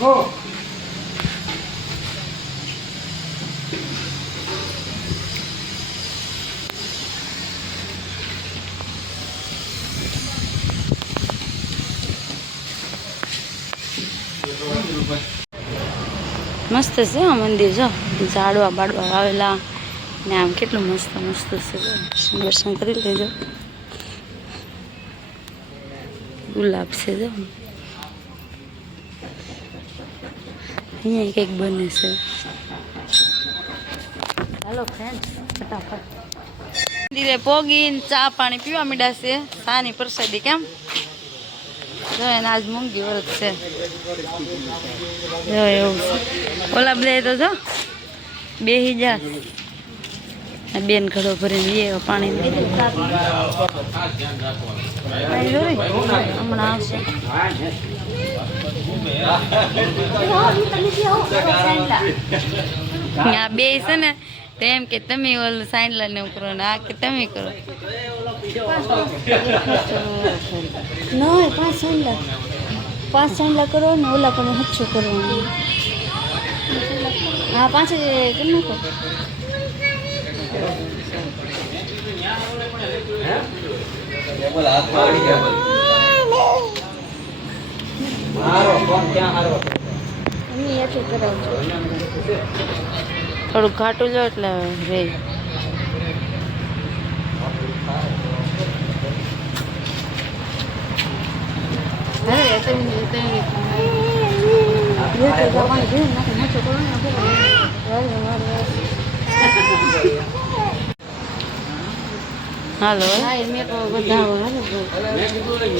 મસ્ત છે આ મંદિર, જો. ઝાડવા બાડવા આવેલા. ને આમ કેટલું મસ્ત મસ્ત છે. દર્શન કરી લેજો. ગુલાબ છે, જો. અહીંયા કંઈક બને છે. હાલો ફ્રેન્ડ ફટાફટ. મંદિરે પોગીને ચા પાણી પીવા મીડા છે. સાની પ્રસાદી કેમ? જો એને આજ મૂંગી વ્રત છે. જો એવું છે. ઓલા બધા તો જો બેહી જા. બેન ઘડો ભરીને એ પાણી? હમણાં આવશે. આ બે છે ને તો એમ કે તમે ઓલું સાંડલા ને એવું કરો ને આ કે તમે કરો. ના પાંચ સાંડલા. પાંચ સાંડલા કરો ને ઓલા પણ હચ્છું કરવાનું. હા પાંચ કરી નાખો. એમની થોડુંક ઘાટું જો એટલે રે હાલો.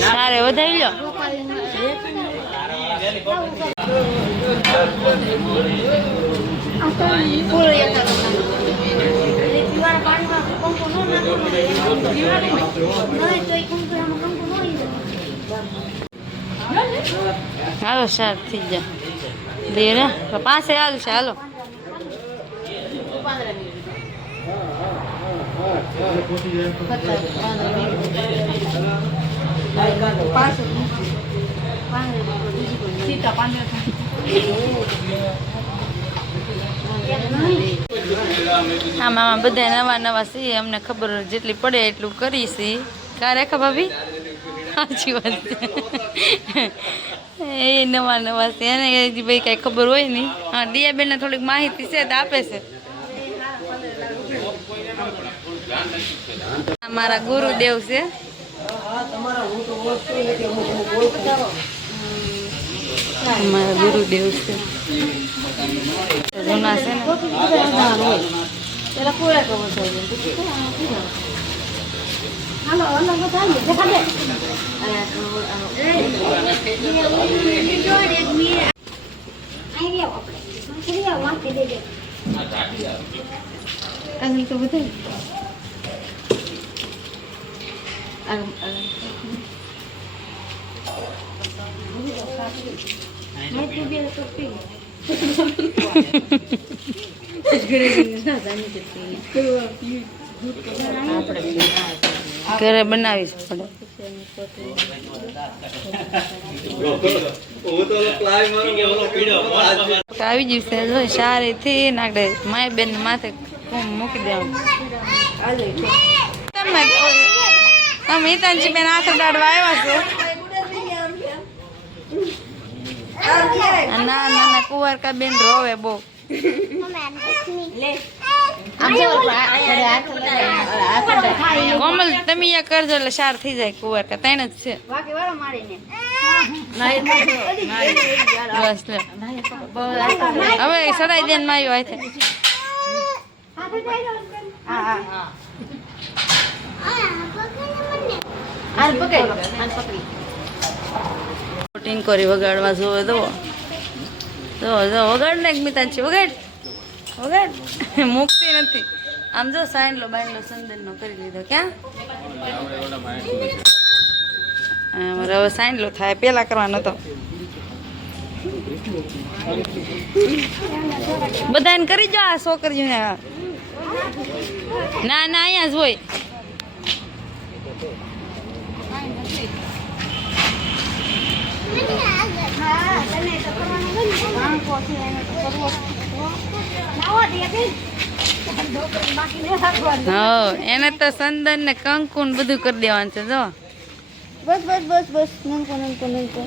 સારે વધારી લો. હાલો સાર થઈ જા દે ને પાસે હાલ છે હાલો આમાં આમાં બધા નવા નવા છીએ, અમને ખબર જેટલી પડે એટલું કરીશી કા રેખા ભાભી? સાચી વાત એ નવા નવા છે એને ભાઈ કાંઈ ખબર હોય નહીં. હા, દિયાબેનને થોડીક માહિતી છે, તો આપે છે. મારા ગુરુદેવ છે. મારા ગુરુદેવ છે. જૂના છે ને? તો બધા. ઘરે બનાવીશ પડે આવી જશે જો સારીથી નાખડે માય બેન માથે મૂકી દેવાનું. તમે તમે હિતાંશી બેન હાથ ઉડાડવા આવ્યા છો આ ના ના ના કુંવરકા બેન રોવે બહુ કોમલ તમે અહીંયા કરજો એટલે સાર થઈ જાય કુંવરકા ત્રણ જ છે હવે સદાય દેન માયો આય ટિંકોરી વગાડવા જોવે તો જો જો વગાડ ને મિતા છે વગાડ. વગાડ. મૂકતી નથી. આમ જો સાઈનલો બાઈનલો સંદનનો કરી લીધો ક્યાં? અમારે હવે સાઈનલો થાય, પેલા કરવાનો હતો. બધાને કરી જો આ છોકરીઓને ના ના, અહીંયા જ હોય. એને તો સંદન ને કંકુ ને બધું કરી દેવાનું છે જો. બસ બસ બસ બસ. નંકો નંકો નંકો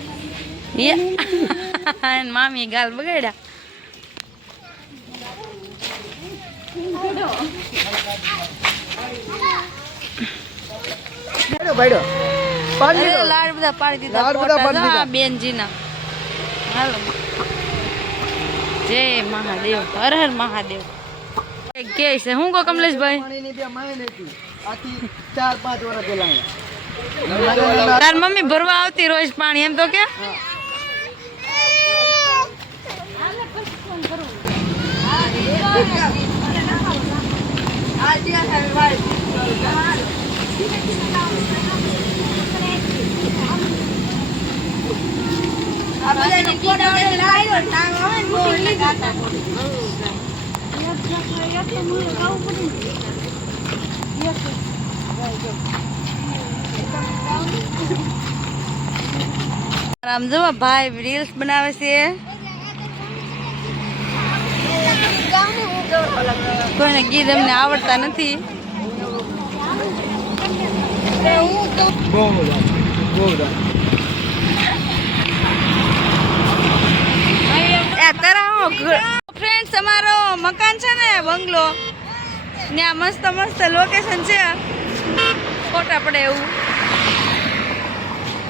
મામી ગાલ બગાડ્યા. ભાડો ભાડો. પાડી દીધો? લાડ બધા પાડી દીધા લાડ બધા પાડી દીધા. બેનજીના. હાલો. જય મહાદેવ. હર હર મહાદેવ. કે છે? હું કો કમલેશભાઈ? ચાર પાંચ વર્ષ પેલા તાર મમ્મી ભરવા આવતી રોજ પાણી એમ તો કે? આમ જો ભાઈ રીલ્સ બનાવે છે. કોઈને ગીત અમને આવડતા નથી. બહુ બધા બહુ બધા એ તારા ફ્રેન્ડ્સ અમારો મકાન છે ને, બંગલો. ત્યાં મસ્ત મસ્ત લોકેશન છે. ફોટા પડે એવું.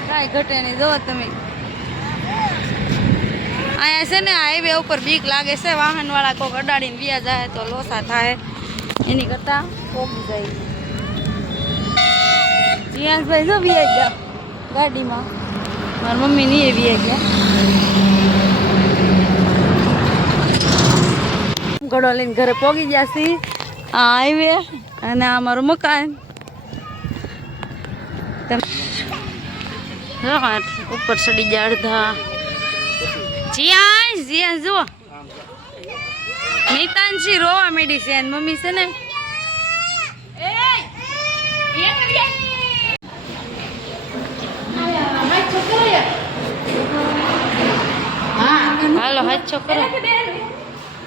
કાંઈ ઘટે નહીં. જોવો તમે. અહીંયા છે ને હાઈવે ઉપર બીક લાગે છે. વાહન વાળા કોક અડાડીને વ્યા જાય તો લોસા થાય. એની કરતાં પોગી જાય. જીયાસભાઈ જો વ્યા ગયા ગાડીમાં. મારી મમ્મી નહીં એ વ્યા ગયા. ઘડો લઈને ઘરે પોગી ગયા છી. આ હાઈવે અને આ મારું મકાન. ઉપર ચડી ગયા અડધા. જીયા જીયા જુઓ. નીતાંશી રોવા માંડી છે મમ્મી છે ને હાલો હાથ છોકરો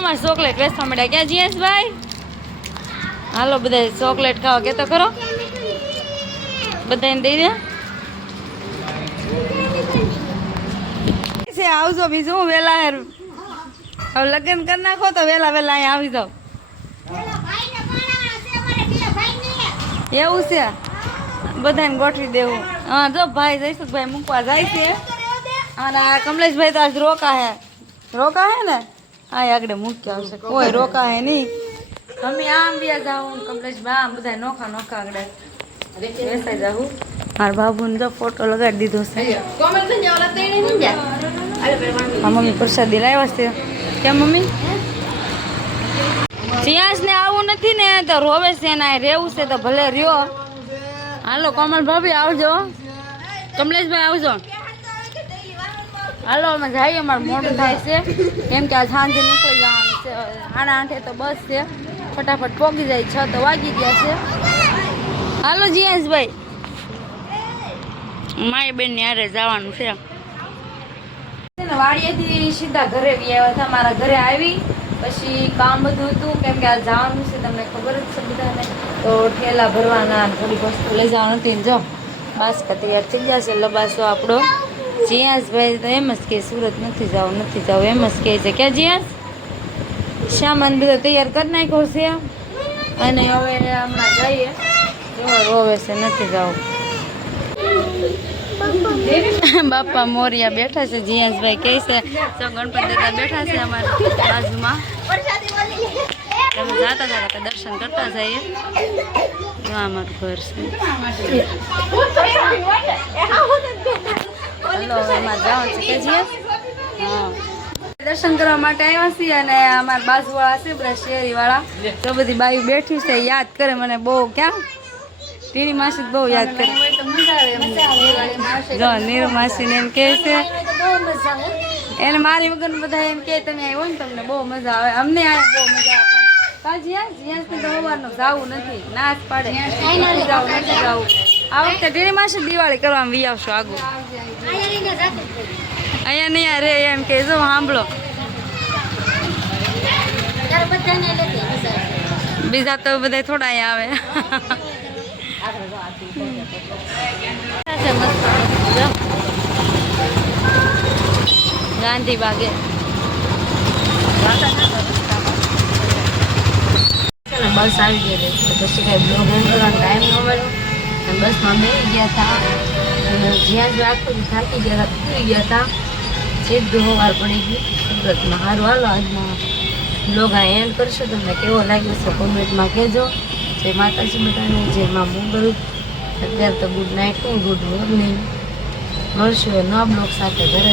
અમારે ચોકલેટ વેચવા મળ્યા ક્યાં જીએસભાઈ? હાલો બધા ચોકલેટ ખાવા કે તો ખરો. બધાને દઈ દે. છે, આવજો બીજું વેલા હેર હવે લગ્ન કરી નાખો તો વેલા વેલા અહીંયા આવી જાઓ. એવું છે? બધાને ગોઠવી દેવું. હા, જો, ભાઈ જયસુખભાઈ મૂકવા જાય છે. અને કમલેશભાઈ તો આજ રોકા હે. રોકા હે ને? હા આગળ મૂકી આવશે કોઈ રોકાય નહીં. મમ્મી આમ વ્યા જાઉં કમલેશભાઈ આમ બધા નોખા નોખા આગળ. બેસાઈ જાઉં. મારા બાબુને જો ફોટો લગાડી દીધો છે. હા મમ્મી પ્રસાદી લાવ્યા છે. કેમ મમ્મી? સિયાસ ને આવું નથી ને તો રોવે છે ને રહેવું છે તો ભલે રહ્યો. હાલો કોમલ ભાભી આવજો. કમલેશભાઈ આવજો. હાલો, અમે જઈએ, અમારે મોડું થાય છે. કેમ કે આ સાંજે નીકળી જવાનું છે. સાડા આઠે તો બસ છે. ફટાફટ પોગી જાય, છ તો વાગી ગયા છે. હાલો જીયાસભાઈ મારી બેન ને હારે જવાનું છે. વાડીએથી સીધા ઘરે બી આવ્યા હતા. મારા ઘરે આવી, પછી કામ બધું હતું. કેમ કે આ જવાનું છે, તમને ખબર જ છે બધાને. તો ઠેલા ભરવાના થોડીક વસ્તુ લઈ જવાનું હતી જો. બાસ્કા તૈયાર થઈ જશે લબાસો આપણો. જીયાસભાઈ તો એમ જ કે સુરત નથી જવું નથી જવું, એમ જ કહે છે. ક્યાં જીયાસ? સામાન બધો તૈયાર કરી નાખ્યો છે. અને હવે હમણાં જઈએ. રોવે છે, નથી જાવ. બાપા મોરિયા બેઠા છે જીયાસભાઈ કહે છે. તો ગણપતિ દાદા બેઠા છે અમારા બાજુમાં. તમે જાતા જાતા દર્શન કરતા જઈએ. તો અમારું ઘર છે. હલો એમાં જવાનું છે કે હા. દર્શન કરવા માટે આવ્યા છીએ અને અમારા બાજુવાળા છે બધા શેરીવાળા. તો બધી બાઈ બેઠી છે યાદ કરે મને બહુ. ક્યાં? ટીની માસી બહુ યાદ કરે. જો નીરુ માસીને એમ કહે છે. એને મારી વગર બધા એમ કે તમે આવ્યો ને તમને બહુ મજા આવે. અમને આ બહુ મજા આવે. કાજી યાર જ્યાં તો સવારનું જાવું નથી. ના જ પાડે. જાવું નથી જાવું. આ વખતે ટીની માસી દિવાળી કરવામાં વી આવશો આગળ અહીંયા નહીં આ રે, એમ કે જો સાંભળો. બીજા તો બધા થોડા અહીંયા આવે. જો. ગાંધી બાગે બસ આવી ગઈ હતી તો પછી કાંઈ બ્લોગ એન્ડ કરવાનો ટાઈમ ન મળ્યો. અને બસમાં બેસી ગયા હતા જ્યાં જો આખું થાકી ગયા હતા પૂરી ગયા હતા સીધું સવાર પડી ગયું સુરતમાં સારું હાલો આજમાં બ્લોગ આ એન્ડ કરશો. તમને કેવો લાગ્યો છે કોમેન્ટમાં કહેજો. જય માતાજી બધાને જેમાં માં મોગલ. અત્યારે તો ગુડ નાઇટ નહીં ગુડ મોર્નિંગ મળશું નવા બ્લોગ સાથે. ઘરે